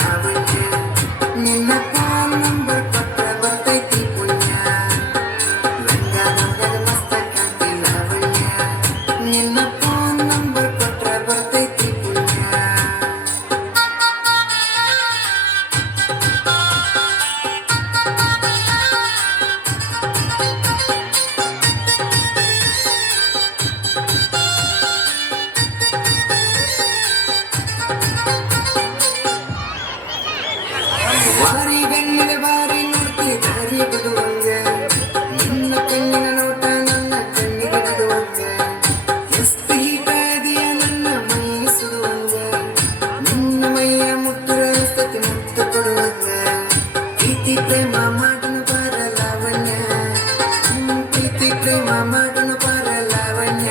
ಲಾವಣ್ಯ ನಿನ್ನ phone number ಕೊಟ್ರ ಬರ್ತೈತಿ ಪುಣ್ಯ ಲಂಗ ನಮಗ ಮಸ್ತ ಕಾಂತಿ ಲಾವಣ್ಯ ನಿನ್ನ ಫೋನ್ ನಂಬರ್ ಕೊಟ್ರ ಬರ್ತೈತಿ ಪುಣ್ಯ ವಾರಿ ಬೆನ್ನಿನ ಬಾರಿ ನೋಡ್ತಿ ದಾರಿ ಬಿಡುವಂಗ ನಿನ್ನ ಕಣ್ಣಿನ ನೋಟ ನನ್ನ ಕಣ್ಣಿಗೆ ನಡುವಂಗ ಎಷ್ಟು ಹೀಟಾದಿಯ ನನ್ನ ಮೈ ಸುಡುವಂಗ ನಿನ್ನ ಮೈಯ ಮುಟ್ಟುರ ಸ್ಥಿತಿ ಮುತ್ತು ಕೊಡುವಂಗ ಪ್ರೀತಿ ಪ್ರೇಮ ಮಾಡನು ಬಾರ ಲಾವಣ್ಯ ಪ್ರೀತಿ ಪ್ರೇಮ ಮಾಡನು ಬಾರ ಲಾವಣ್ಯ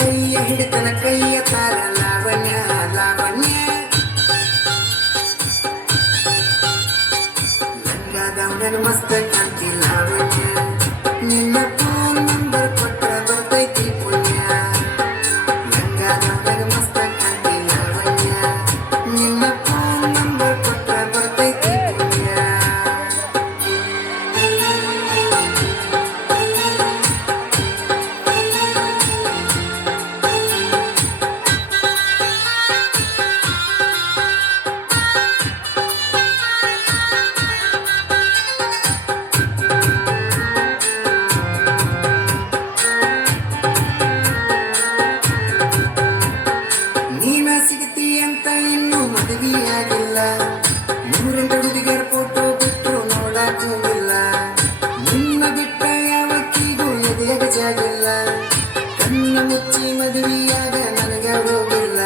ಕೈಯ ಹಿಡಿತನ ಕೈಯ ತಾರ ಲಾವಣ್ಯ ಲಾವಣ್ಯ ಲಂಗಾದವನ ಮಸ್ತ ಕಾಂತಿ ಲಾವಣ್ಯ ನಿನ್ನ ಫೋನ್ ನಂಬರ್ ಕೊಟ್ರ ಬರ್ತೈತಿ ಪುಣ್ಯ ಲಂಗಾದವನ ಮಸ್ತ ಕಾಂತಿ ಲಾವಣ್ಯ ನಿನ್ನ ಫೋನ್ ನಂಬರ್ ಕೊಟ್ರ ಬರ್ತೈತಿ ಪುಣ್ಯ ನೀನ ಸಿಗತಿ ಅಂತ ಇನ್ನೂ ಮದುವೆಯಾಗಿಲ್ಲ ನೂರೆಂಟು ಹುಡುಗಿಯರ ಫೋಟೋ ಬಿಟ್ಟು ನೋಡಕ್ ಹೋಗಿಲ್ಲ ನಿನ್ನ ಬಿಟ್ಟ ಯಾವತ್ತಿಗೂ ಎದೆಯಾಗ ಜಾಗಿಲ್ಲ ಕಣ್ಣ ಮುಚ್ಚಿ ಮದುವೆಯಾಗ ನನಗ ಹೋಗಿಲ್ಲ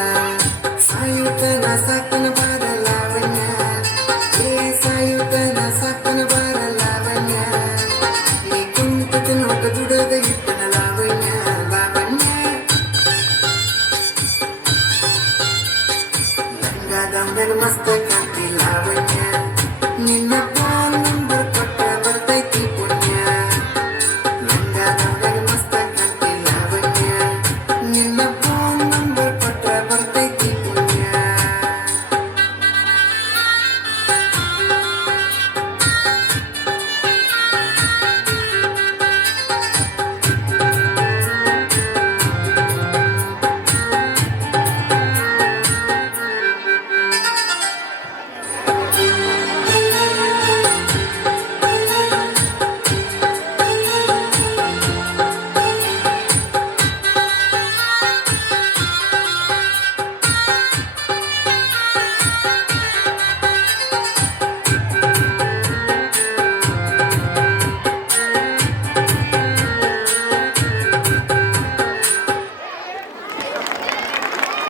ಸಾಯುತನ ಸಾಕನ ಬಾರ ಲಾವಣ್ಯ ಏ ಸಾಯುತನ ಸಾಕನ ಬಾರ ಲಾವಣ್ಯ ನೀ ಕುಂತ ನೋಟ ದುಡದ ಇಟ್ಟನ ಲಾವಣ್ಯ ಲಾವಣ್ಯ ಲಂಗಾದವನ ಮಸ್ತ ಕಾಂತಿ